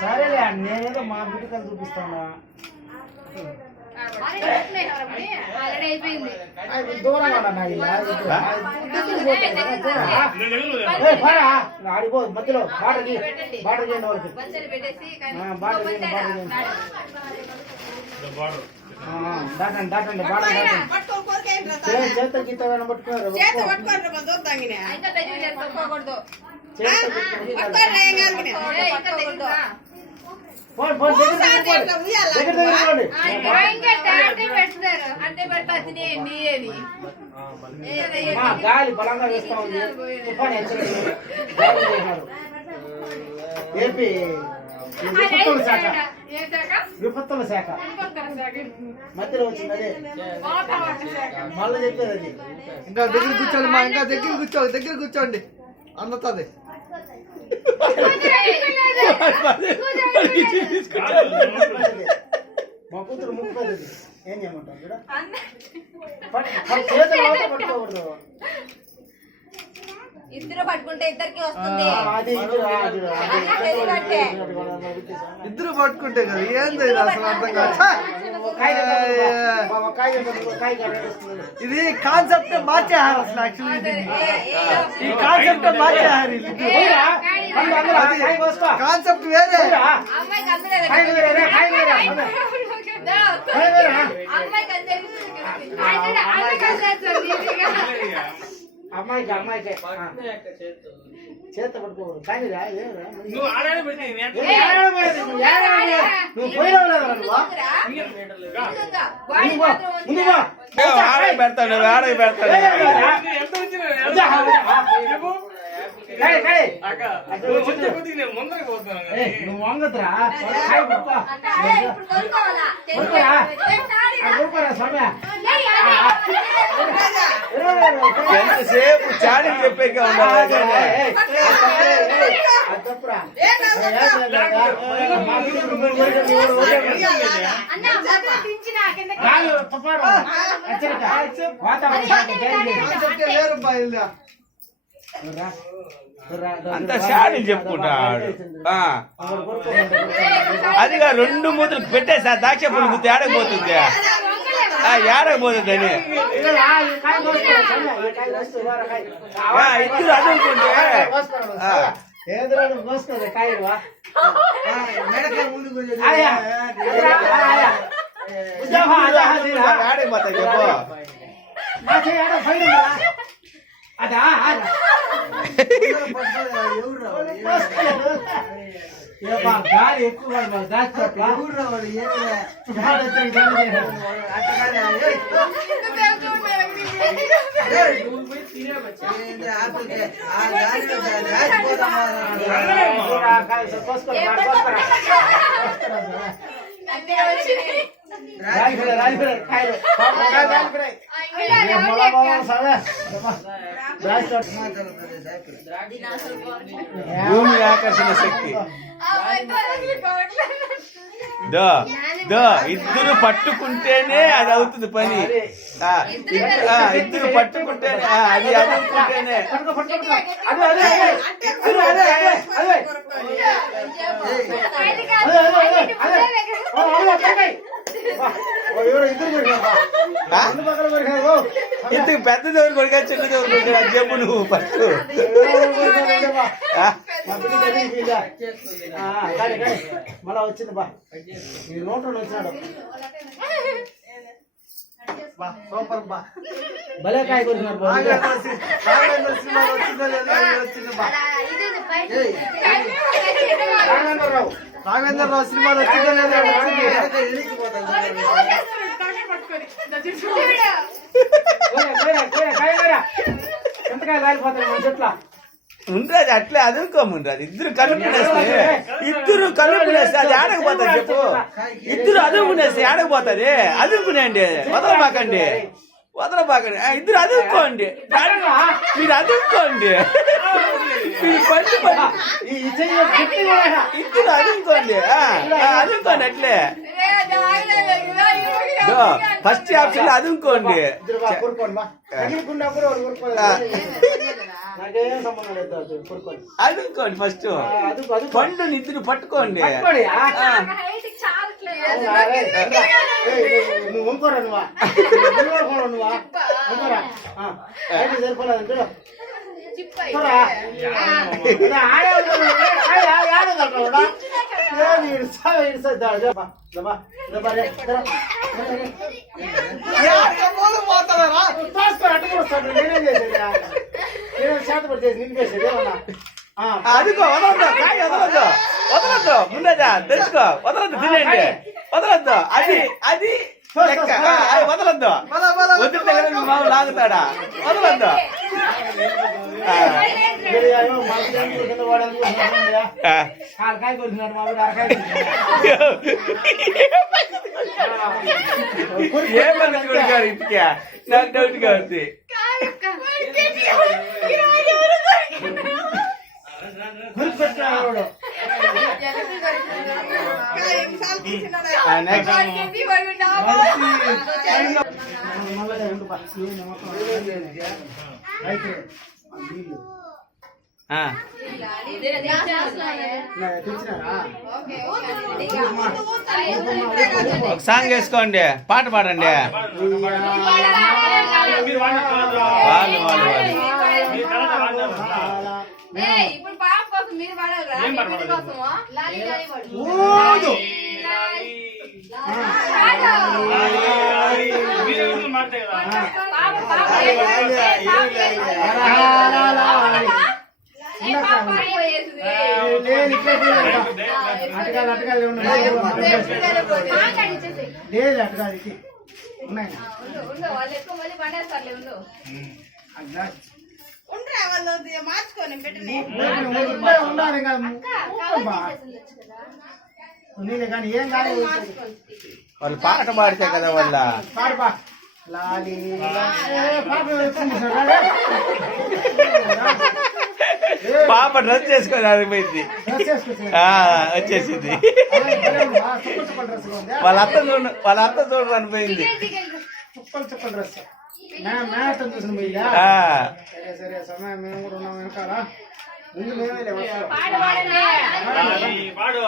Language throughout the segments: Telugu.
సరేలే నేనేదో మా బిడ్డకలు చూపిస్తాను. దూరంగా ఆడిపో మధ్యలో బాటర్ చేయండి వాళ్ళకి. దాటండి దాటండి బాటర్ దాటండి. చేత గీత పట్టుకున్నారు. గాలి బలంగా వేస్తా ఉంది. తుఫాను హెచ్చరికలు ఏపీ విపత్తుల శాఖ మధ్యలో వచ్చింది. అదే మళ్ళీ చెప్పేది అది. ఇంకా దగ్గర కూర్చోండి మా, ఇంకా దగ్గర కూర్చోండి, దగ్గర కూర్చోండి అందుతుంది. మా కూతురు ముప్పై ఏం చేయమంటారు పట్టుకోకూడదు. ఇద్దరు పట్టుకుంటే ఇద్దరికి వస్తుంది. ఇద్దరు పట్టుకుంటే కదా ఏంది అసలు అర్థం కాదు. ఇది కాన్సెప్ట్ మార్చేహారు అసలు. యాక్చువల్లీ ఈ కాన్సెప్ట్ మార్చేహారు. కాన్సెప్ట్ వేరే. అమ్మాయికి అమ్మాయికి చేత పట్టుకోకూడదు. కానీ నువ్వు పోయినావు పెడతాడు ఆడకి పెడతాడు. నువ్వు వంగదురా సమయ ఎంతసేపు చాడీ చెప్పాక అంత చాడీ చెప్పుకుంటాడు. అదిగా 2 మూతులు పెట్టేసా దాక్ష పులుగు తేడకపోతుంది. ఏడకపోతుంది అని ఇద్దరు అదుకుంటే ఆడకపోతా చెప్పు. అదా గాలి ఎక్కువ భూమి ఆకర్షణ శక్తి. ఇద్దరు పట్టుకుంటేనే అది అవుతుంది పని. ఇద్దరు పట్టుకుంటేనే అది అవుతుంటేనే. ఇంతకు పెద్ద దేవుడు కొడుక చిన్న దేవుడు కొడుక చెప్పు నువ్వు ఫస్ట్. మళ్ళా వచ్చింది బా నోట్లో వచ్చినాడు. సూపర్ బా భలే కాయ కొడుతున్నారు. రాఘవేంద్రరావు సినిమాలో వచ్చిందో లేదా ఎంతకాయ రాలిపోతాయి మన చెట్ల ఉండదు. అట్లే అదుకోముండదు. ఇద్దరు కలుపునేస్తే అది ఆడకపోతుంది చెప్పు. ఇద్దరు అదుకునేస్తే ఆడకపోతుంది. అదుకునేండి వదలబాకండి. ఇద్దరు అదుకోండి. మీరు అదుకోండి. మీరు పండి ఇద్దరు అదుకోండి. అదుకోండి అట్లే. ఫస్ట్ ఆప్షన్ అది ఇంకోండి ఇద్దరు బా కొరుకోండి బా తగిలికుండా కూడా వాళ్ళు కొరుకోలేదు నాకేం సంబంధం లేదు అది కొరుకోండి అది ఇంకోండి ఫస్ట్ అది అది పండు నిద్ర పట్టుకోండి పట్టుకోండి హైట్ చాలట్లేదు నువ్వు వంకోరా నువ్వా నువ్వా వంకోరా అయితే సరిపోలేదు చూడు చూరా నేనేం చేసేది నింపేసేది అదిగో వదలద్దు కాయ వదలద్దు వదలద్దు ముందేదా తెచ్చుకో వదలద్దు తినండి వదలద్దు అది అది లెక్క అది వదలద్దు వదిలితే కదా మీ మామ లాగుతాడా వదలద్దు కాయ కొడుతున్నాడు మా ఊరు అరకాయ ఏమన్నా చూడగారు ఇంటికి నాకు డౌట్ గా ఉంది గుర్తుపెట్టుకున్నాడు అయితే నీళ్ళు తెచ్చినారా ఒక సాంగ్ వేసుకోండి పాట పాడండి వాళ్ళు వాళ్ళు ఇప్పుడు పాప కోసం మీరు పడాలరా మీ కోసమా లాలి లాలి పడు ఊదు అటకాలు అటకాలు లేదు అటకాలు ఇది ఉన్నాయి వాళ్ళు ఎక్కువ మళ్ళీ పండేస్తారులే ఉండు ఉండాలి నీళ్ళే కానీ ఏం కాదు వాళ్ళు పాట పాడితే కదా వాళ్ళ పాడపా లాలి పాప డ్రెస్ చేసుకొని ఆగిపోయింది వచ్చేసింది వాళ్ళ అత్త చూడరు అనిపోయింది చుక్కలు చుక్కలు డ్రెస్ మ్యాట్ చూసిన మీగా సరే సరే సమయం మేము కూడా ఉన్నాం వెనకాల ముందు మేమే పాడు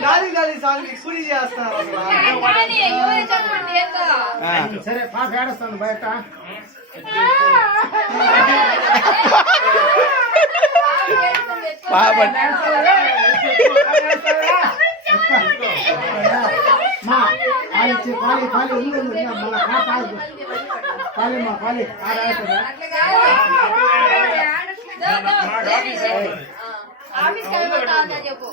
గాలి గాలి సాంగ్ కుడి చేస్తున్నారు సరే పాప ఏడుస్తాను బయట పాప పాలి పాలి ఉండు మళ్ళీ పాలి మా పాలి ఆడుతుందా ఆఫీస్ చెప్పు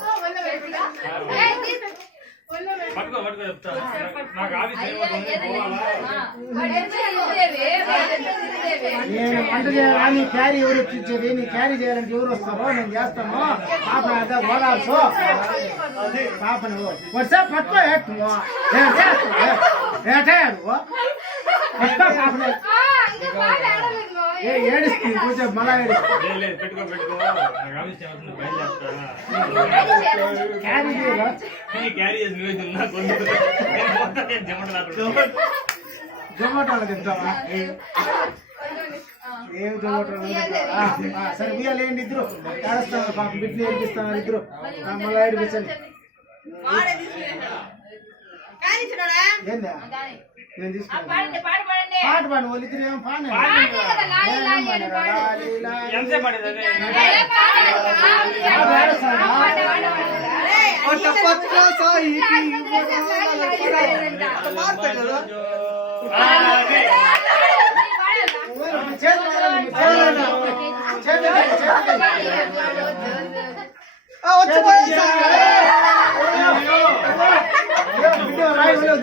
పట్టుకో చెప్తా నాకు ఆఫీస్ నేను పంట చేయాలని క్యారీ ఎవరు ఇచ్చేది నీ క్యారీ చేయాలంటే ఎవరు వస్తారో నేను చేస్తాను పాప ఓడాల్సో పాపను వచ్చా పట్టుకో పాపను ఏడుస్తుంది కొంచెం మళ్ళా ఏడుస్తుంది పెట్టుకో నాకు ఆఫీస్ క్యారీ చేయాలా క్యారీ చేసి నువ్వే తిన్నా జొమాటోలో తింటావా ఏం జొమాటోలో సరే ఉయ్యాలేండి ఇద్దరు ఏడుస్తాను పాపం బిడ్డలు ఏడిపిస్తాను ఇద్దరు మళ్ళీ ఏడిపించండి ఏందా నేను తీసుకున్నాను పాట పాడు వాళ్ళిద్దరు ఏం పాడు ఎంతసేపు పడేది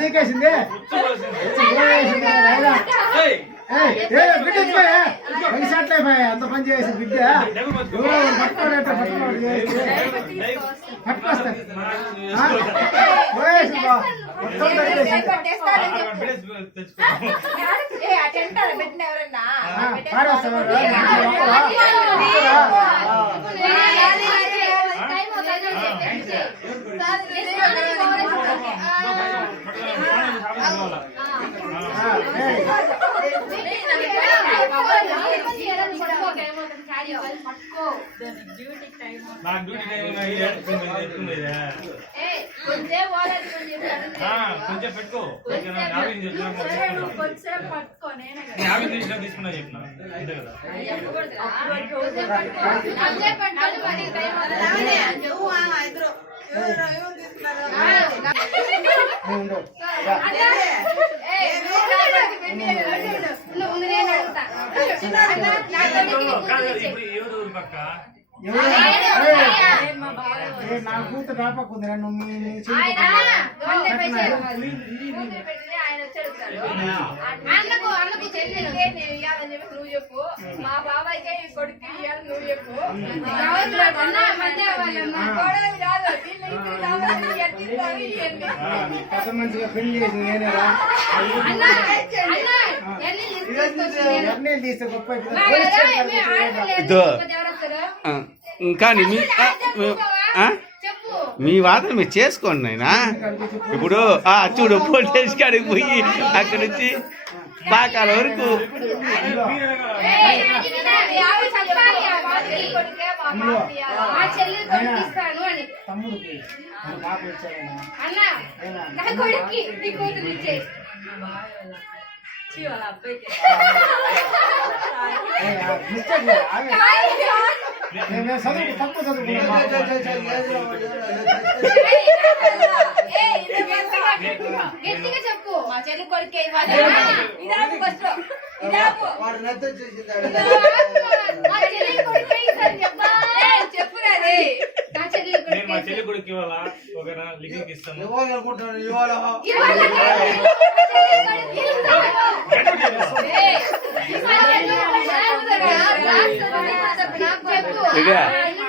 దిగేసింది బిడ్డ ఎత్తుకోయా వయసు అట్లయిపోయా అంత పని చేసి బిడ్డ ఎవరో పట్టుకోడంటే పట్టుకోడు పట్టుకొస్తాను మొత్తం నాకు డ్యూటీ టైం కొంచెం పెట్టుకో తీసుకున్నా చెప్పిన అంతే కదా ఇప్పుడు ఎవరు పక్క నా కూతురు రాపకుంది నువ్వు నువ్వు చెప్పు మా బాబాయ్కే ఈ కొడుకు ఇయ్యాలి నువ్వు చెప్పు పెద్ద మంచిగా పెళ్లి చేసి నేనేరా నిర్ణయం తీస్తే గొప్ప ఇదో కానీ మీ వాదన మీరు చేసుకోండి నాయనా. ఇప్పుడు చూడు పోలీస్ కాడికి పోయి అక్కడి నుంచి పాకాల వరకు తమ్ముడికి బాబు వచ్చాడైనా చదువు తప్పు గట్టిగా చెప్పు మా చెల్లి కొడుకే చెప్పురాదే నా చెల్లి నేను మా చెల్లి కొడుకు ఇవ్వాలా ఒక లింక్ ఇస్తాను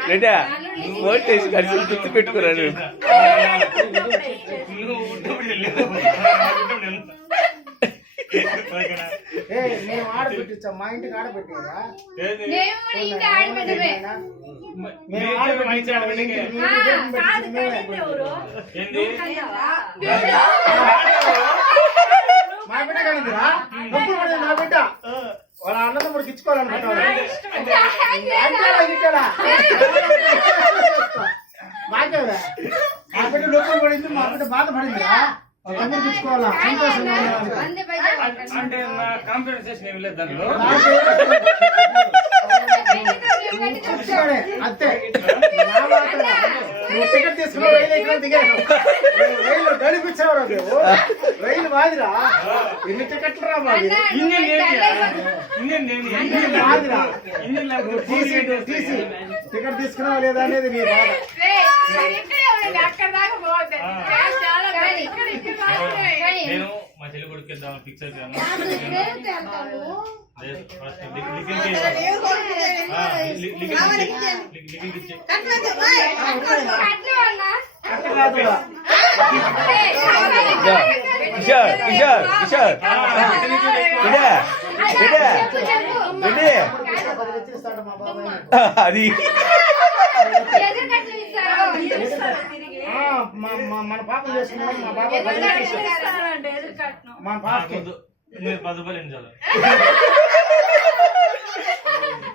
రెడ్డా ఓటేసి కలిసి గుర్తు పెట్టుకున్నాను. నేను ఆడబెట్టించా మా ఇంటికి ఆడబెట్టేదా మా బిడ్డ కలిందిరా డబ్బులు పడింది నా బిడ్డ వాళ్ళ అన్నదమ్ముడికి ఇచ్చుకోవాలనుకుంటాడు మాకేవరా మా బిడ్డ డబ్బులు పడింది మా బిడ్డ బాధపడిందిరా తమ్ముడికి ఇచ్చుకోవాలా సంతోషంగా అంటే నా కాంపిటేషన్ ఏమి లేదు దానిలో అంతే నువ్వు టికెట్ తీసుకున్నావు రైలు ఎక్కడ దిగాను రైలు గడిపించావు నువ్వు రైలు మాదిరా ఎన్ని టికెట్లు రా మాది మాదిరా తీసి టికెట్ తీసుకున్నావా లేదా అనేది నీ బాధ నేను మా చెల్లి కొడుకు వెళ్దాం ఫిక్స్ అయిపోయాను కిషోర్ కిషోర్ కిషోర్ అది మన పాప చేసుకున్నాం మా బాబా మా పాప 10 రూపాయలు చాలు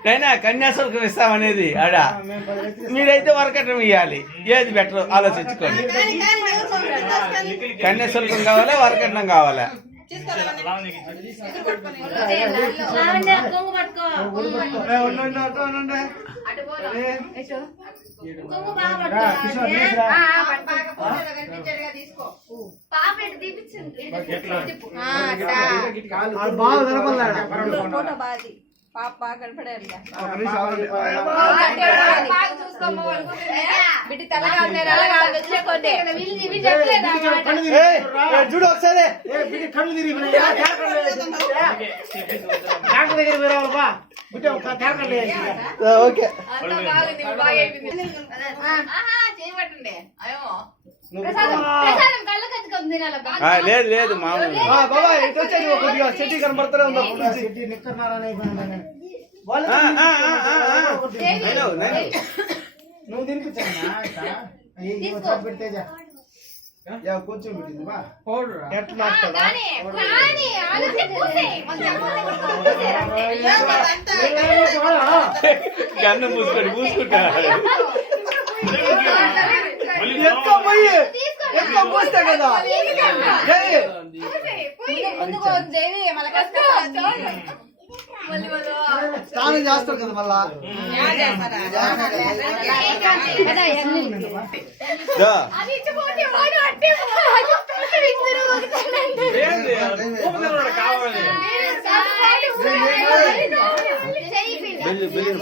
అయినా కన్యాశుల్కం ఇస్తామనేది ఆడ మీరైతే వరకట్నం ఇవ్వాలి ఏది బెటర్ ఆలోచించుకోండి. కన్యాశుల్కం కావాలా వరకట్నం కావాలా? పాప బాగా కనపడారుగా. ఒక నిమిషం ఆగండి. బాగా చూసుకోమ్మా వాళ్ళు కూర్చుని. బిడ్డ తెల్లగా ఉన్నారు, అలాగా వచ్చేకోండి. ఇవి చెప్పలేదా మాట? ఏయ్, చూడు ఒకసారి. ఏ బిడ్డ కళ్ళు తిరిగిపోయినాయా? తేరకండి డాక్టర్ దగ్గర పోయిరావాలి బా. బిడ్డ ఒక తేరకండి ఓకే అంతా బాగుంది, ఇప్పుడు బాగా అయిపోయింది. ఆహా, చేయబట్టండి. అయ్యో లేదు లేదు మామూలు బాబాయ్ ఇటు వచ్చేది కొద్దిగా చెట్టు కనబడుతూనే ఉందా నిక్కర్నారాయణ హలో నువ్వు తినిపించా పెడితే కూర్చోబెట్టింది బా ఎట్లా గన్ను మూసుకొని మూసుకుంటా ఎక్కువ పోయి ఎక్కువ పోస్తే కదా ఏయ్, స్నానం చేస్తాం కదా మళ్ళా దా. కావాలి బిల్లు బిల్లు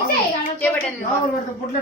మామూలు పెడితే పుట్ల